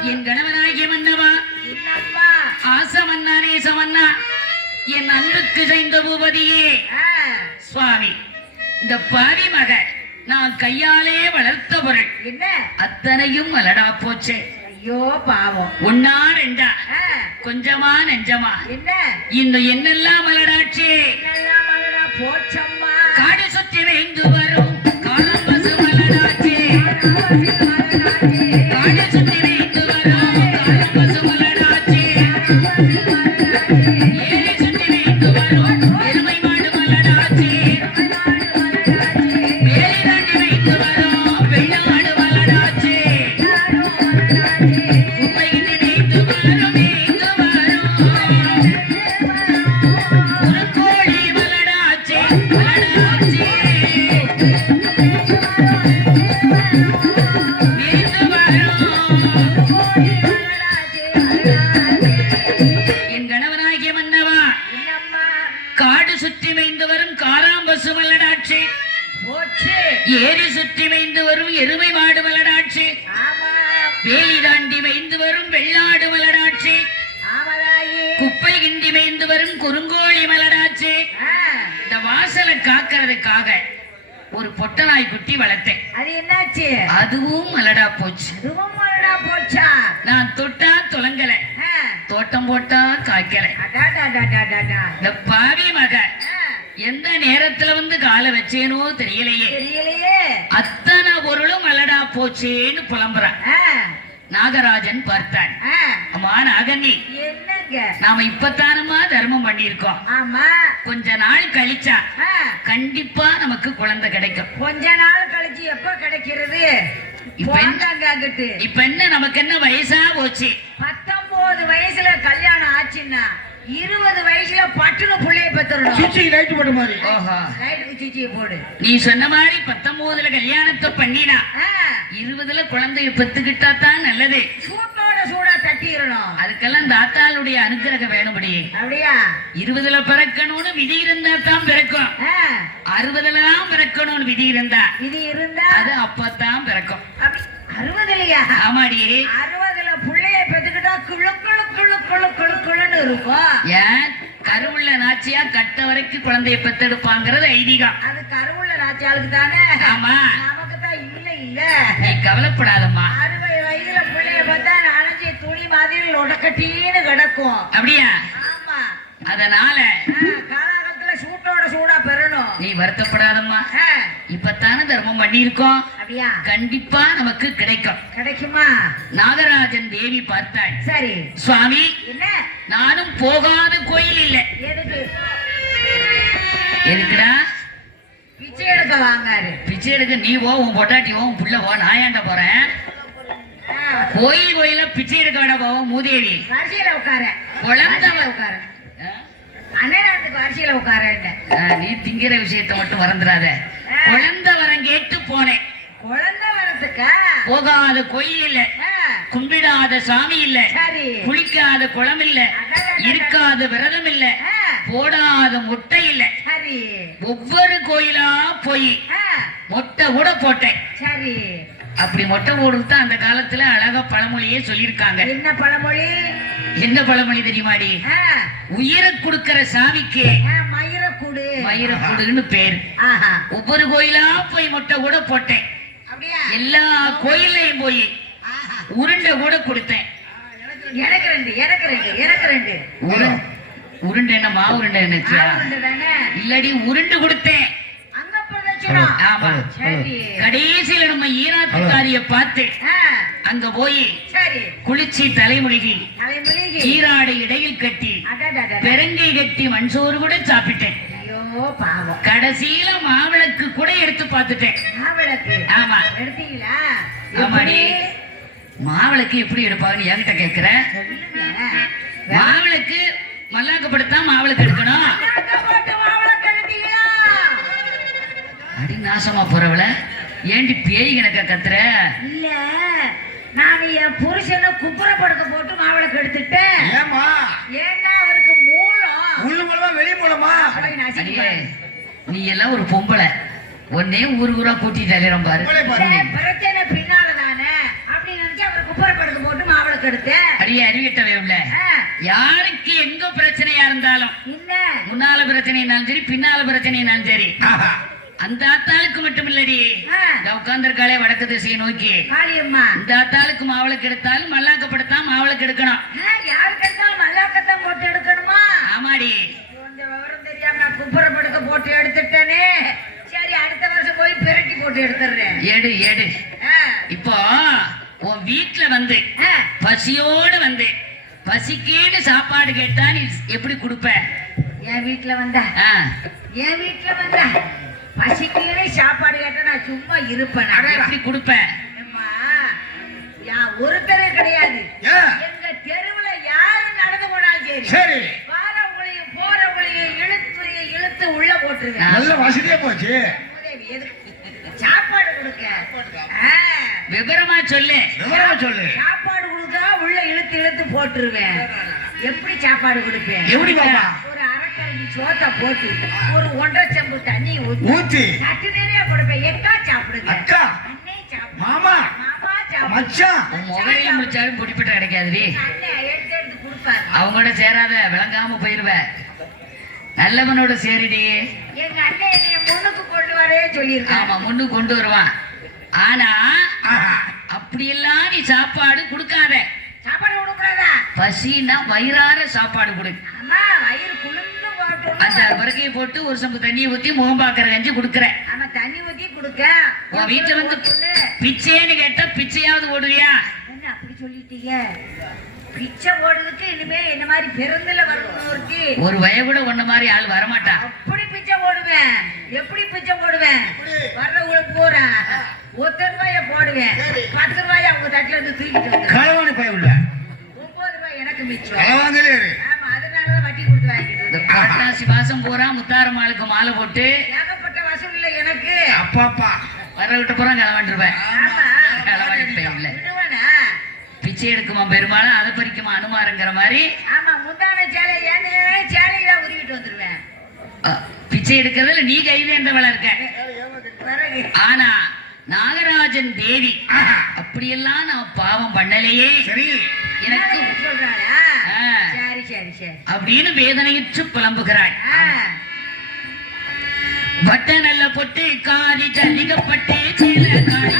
என் கணவனாகிய மன்னவா, ஆசமன்னா நேசமன்னா, என் அன்புக்கு செய்த பூபதியே. சுவாமி இந்த பாரி மக நான் கையாலே வளர்த்த பொருள் என்ன அத்தனையும் மலடா போச்சு. ஐயோ பாவம். 1 2 கொஞ்சமா நெஞ்சமா என்ன இன்னும் என்னெல்லாம் மலடாச்சு. போச்சம்மா காடு சுற்றி வேந்து வரும் காலம் பசு மலடாச்சு, காடு சுற்றி வேந்து வரும் காலம் பசு மலடாச்சு, ஏறி சுற்றி வைத்து வரும் எருமை மாடு மலடாச்சு வேலி தாண்டி வைத்து வரும் வெள்ளாடு மலடாச்சு குப்பை கிண்டி வைத்து வரும் இங்கு வரும் குறுக்கோழி மலடாச்சு மலடாச்சு விருந்து வரும் என் கணவனாகிய மன்னவா காடு சுற்றி மேய்ந்து வரும் காராம்பசு மலடாட்சி போச்சு ஏரி சுற்றி மேய்ந்து வரும் எருமை மாடு மலடாட்சி ஆமா வேலி தாண்டி மேய்ந்து வரும் வெள்ளாடு மலடாட்சி ஆமதாயி குப்பை கிண்டி மேய்ந்து வரும் குறுங்கோழி மலடாட்சி இந்த வாசலை காக்கிறதுக்காக ஒரு பொட்டநாய் குட்டி வளர்த்தேன் அது என்னாச்சு அதுவும் மலடா போச்சு அதுவும் மலடா போச்சா நான் தொட்டா துலங்கல தோட்டம் போட்டா காய்க்கல அடாடாடாடாடாடா. இந்த பாவி மக எந்த நேரத்துல வந்து காலை வச்சேனோ தெரியலையே தெரியலையே அத்தனை பொருளும் மலடா போச்சேன்னு புலம்புறான் ஆ, நாகராஜன் பார்த்தான் ஆ. அம்மா நாகண்ணி என்னங்க நாம இப்பத்தானமா தர்மம் பண்ணியிருக்கோம் ஆமா கொஞ்ச நாள் கழிச்சா ஆ, கண்டிப்பா நமக்கு குழந்தை கிடைக்கும் கொஞ்ச நாள் கழிச்சு எப்ப கிடைக்கிறது இப்ப என்ன- போண்டாங்க அங்கிட்டு இப்ப என்ன நமக்கு என்ன வயசா போச்சு 19 வயசுல கல்யாணம் ஆச்சுன்னா 20 வயசுல பட்டுன்னு புள்ளைய பெத்துறணும் சுச்சி லைட் போட்ட மாதிரி ஓஹோ லைட்டுக்கு சீச்சியை போடு நீ சொன்ன மாதிரி 19ல கல்யாணத்தை பண்ணினா ஆ, 20ல குழந்தைய பெத்துக்கிட்டா தான் நல்லது சூட்டோட சூடா தட்டிடணும் அதுக்கெல்லாம் தாத்தாளுடைய அனுக்கிரகம் வேணும்படி அப்படியா 20ல பிறக்கணும்னு விதி இருந்தா தான் பிறக்கும் ஆ, 60ல தான் பிறக்கணும்னு விதி இருந்தா இது இருந்தா அது அப்பதான் பிறக்கும் 60லயா ஆமாடி 60ல புள்ளைய பெத்துக்கிட்டா குழு குழு குழு குழு குழு குழுன்னு இருக்கும் ஏன் கருவுள்ள நாச்சியா கட்ட வரைக்கும் குழந்தைய பெத்தெடுப்பாங்கிறது ஐதீகம் அது கருவுள்ள நாச்சாளுக்கு தானே ஆமா நமக்கு தான் இல்ல இல்ல நீ கவலைப்படாதம்மா 60 வயசுல புள்ளைய பார்த்தா நாலஞ்சு துணி மாதிரி உடக்கட்டின்னு கிடக்கும் அப்படியா ஆமா அதனால காலகட்டத்துல சூட்டோட சூடா பெறணும் நீ வருத்தப்படாதம்மா ஆ, இப்பத்தானே தர்மம் பண்ணியிருக்கோம் அப்படியா கண்டிப்பா நமக்கு கிடைக்கும் கிடைக்குமா நாகராஜன் தேவி பார்த்தாள் சரி சுவாமி என்ன நானும் போகாத கோயில் இல்ல எதுக்கு எதுக்குடா பிச்சை எடுக்க வாங்காரு பிச்சை எடுக்க நீ போ உன் பொட்டாட்டி போ உன் புள்ள போ நான் ஏன்டா போறேன் ஆ, கோயில பிச்சை எடுக்க வேட போவோம் மூதேவி வரிசையில உட்கார குழந்தை உட்கார அண்ணனுக்கு வரிசையில உட்காரன்னு நீ திங்கிற விஷயத்த மட்டும் மறந்துடாத குழந்தை வரம் கேட்டு போனேன் குழந்தை வரதுக்கா போகாத கோயில் இல்ல ஆ, கும்பிடாத சாமி இல்ல சரி குளிக்காத குளம் இல்ல இருக்காத விரதம் இல்ல ஆ, போடாத முட்டை இல்ல சரி ஒவ்வொரு கோயிலா போய் ஆ, மொட்டை கூட போட்டேன் சரி அப்படி மொட்டை போடுறது அந்த காலத்துல அழகா பழமொழியே சொல்லியிருக்காங்க என்ன பழமொழி என்ன பழமொழி தெரியுமாடி ஆ, உயிரை கொடுக்கிற சாமிக்கு மயிரக்கூடு மயிரக்குடுன்னு பேரு ஆஹா ஒவ்வொரு கோயிலா போய் மொட்டை கூட போட்டேன் அப்படியா எல்லா கோயில்லையும் போய் ஆஹா. உருண்டை கூட கொடுத்தேன் எனக்கு ரெண்டு எனக்கு ரெண்டு எனக்கு ரெண்டு உருண்டை என்ன மாவு உருண்டை நினைச்சா ஆள் ரெண்டு தானே இல்லடி உருண்டு கொடுத்தேன் அங்க பிரதட்சணம் ஆமா சரி கடைசியில நம்ம ஈராத்துக்காரிய பார்த்து ஆ, அங்க போய் சரி குளிச்சு தலைமுழுகி தலைமுழுகி ஈராடை இடையில் கட்டி அடடடட. பெருங்கை கட்டி மண்சோறு கூட சாப்பிட்டேன் ஐயோ பாவம் கடைசியில மாவிளக்கு கூட எடுத்து பார்த்துட்டேன் மாவிளக்கு ஆமா எடுத்தீங்களா ஆமாடி எப்படி? மாவிளக்கு எப்படி எடுப்பாங்கன்னு என்கிட்ட கேக்குற சொல்லுங்க. மாவிளக்கு மல்லாக்கப்படுத்தா மாவிளக்கு எடுக்கணும் அங்க போட்டு மாவிளக்கு எடுத்தீங்களா? அடி நாசமா போறவள ஏண்டி பேய் கணக்க கத்துற இல்ல நான் என் புருஷனை குப்புற படுக்க போட்டு மாவிளக்கு எடுத்துட்டேன் ஏமா ஏன்னா அவருக்கு மூலம் உள்ள மூலமா வெளிய மூலமா போய் நசுக்கி அடியே பாருங்க. நீ எல்லாம் ஒரு பொம்பளை உன்னே ஊரா கூட்டிட்டு அலையிறோம் பாரு உங்களை பாரு. ஏன் பிரச்சனை பின்னால தானே அப்படின்னு நினைச்சு அவரை குப்புற படுக்க போட்டு மாவிளக்கு எடுத்தேன் அடியே அறிவிட்டவே உள்ள ஆ, யாருக்கு எங்க பிரச்சனையா இருந்தாலும் என்ன முன்னால பிரச்சனைனாலும் சரி பின்னால பிரச்சனைனாலும் சரி ஆஹா. அந்த ஆத்தாளுக்கு மட்டும் இல்லடி ஆ, உட்கார்ந்துருக்காளே வடக்கு திசையை நோக்கி காளியம்மா இந்த ஆத்தாளுக்கு மாவிளக்கு எடுத்தாலும் மல்லாக்கப்படுத்தான் மாவிளக்கு எடுக்கணும் யாருக்கு எடுத்தாலும் மல்லாக்கத்தான் போட்டு எடுக்கணுமா ஆமாடி கொஞ்சம் விவரம் தெரியாம நான் குப்புற படுக்க போட்டு எடுத்துட்டேனே சரி அடுத்த வருஷம் போய் பிரட்டி போட்டு எடுத்துடுறேன் எடு எடு ஆ, இப்போ உன் வீட்டுல வந்து ஆ, பசியோட வந்து பசிக்கேன்னு சாப்பாடு கேட்டா நீ எப்படி கொடுப்ப? என் வீட்டுல வந்தா ஆ, என் வீட்டுல வந்தா பசிக்கே சாப்பாடு கேட்டா நான் சும்மா இருப்பேன். எப்படி கொடுப்ப? அம்மா, ஒருத்தரே கிடையாது. ஏன்? எங்க தெருவுல யாரு நடந்து போனாலும் சரி, சரி, வாரவங்களையும் போறவங்களையும் இழுத்து உள்ள போட்டுருவேன். நல்ல வசதியா போச்சு. மூதேவி, எதுக்கு? சாப்பாடு கொடுக்க. ஆ, விவரமா சொல்லு. விவரமா சொல்லு. சாப்பாடு கொடுக்க உள்ள இழுத்து போட்டுருவேன். எப்படி சாப்பாடு கொடுப்பேன்? எப்படி பாப்பா? ஒரு அரைக்கரண்டி சோத்தை போட்டு ஒரு 1.5 செம்பு தண்ணி ஊத்தி சட்டு நிறைய கொடுப்பேன். எக்கா சாப்பிடுங்க, அக்கா, அண்ணே சாப்பிடுங்க, மாமா, மாமா சாப்பிடுங்க. மச்சான், உன் முகரையும் முடிச்சாலும் பொடிப்பட்ட கிடைக்காதுடி. அண்ணே எடுத்து கொடுப்பாரு. அவங்களோட சேராத, விளங்காம போயிருவ. நல்லவனோட சேரிடி. எங்க அண்ணன் என்னைய முன்னுக்கு கொண்டு வரவே சொல்லியிருக்காங்க. ஆமா, முன்னு கொண்டு வருவான். ஆனா ஆஹா, அப்படியெல்லாம் நீ சாப்பாடு கொடுக்காத. சாப்பாடு கொடுக்கூடாதா? பசின்னா வயிறார சாப்பாடு கொடு. அம்மா, வயிறு குளிர்ந்து போட்டோம். 5-6 பறக்கையை போட்டு ஒரு சம்பு தண்ணியை ஊத்தி முகம் பாக்குற கஞ்சி கொடுக்குற. ஆமா, தண்ணி ஊத்தி கொடுக்க. உன் வீட்டுல வந்து பிச்சைன்னு கேட்டா பிச்சையாவது ஓடுவியா? என்ன அப்படி சொல்லிட்டீங்க? பிச்சை போடுறதுக்கு இனிமே என்ன மாதிரி பெருந்துல வரணும் ஒருத்தி. ஒரு வய கூட ஒன்ன மாதிரி ஆள் வரமாட்டான். அப்படி பிச்சை போடுவேன். எப்படி பிச்சை போடுவேன்? வர்றவங்களுக்கு பூரா 1 ரூபாய போடுவேன். 10 ரூபாய அவங்க தட்டுல இருந்து தூக்கிட்டு வந்து களவாணி பய உள்ள 9 ரூபாய் எனக்கு மிச்சம். களவாங்கலே இரு. ஆமா, அதனாலதான் வட்டி கொடுத்து வாங்கிட்டு இந்த வந்தேன். புரட்டாசி மாசம் பூரா முத்தாரம்மாளுக்கு மாலை போட்டு ஏகப்பட்ட வசூல் இல்ல எனக்கு. அப்பாப்பா வரவிட்ட பூரா களவாண்டிருப்பேன். ஆமா, களவாண்டிருப்பேன் இல்ல. விடுவேனா? பிச்சை எடுக்குமா பெருமாளும், அதை பறிக்குமா அனுமாருங்கிற மாதிரி. ஆமா, முந்தான சேலையில உருவிட்டு வந்துருவேன். பிச்சை எடுக்கிறதுல நீ கைதேர்ந்தவளா இருக்க. பிறகு ஆனா நாகராஜன் தேவி அப்படியெல்லாம் நான் பாவம் பண்ணலையே, சரி, எனக்கு சொல்றாளா? ஆ. சரி சரி சரி. அப்படின்னு வேதனையுற்று புலம்புகிறாள். ஆ, வட்ட நல்ல பொட்டு காரி ஜல்லிக்கப்பட்டு சீல காணி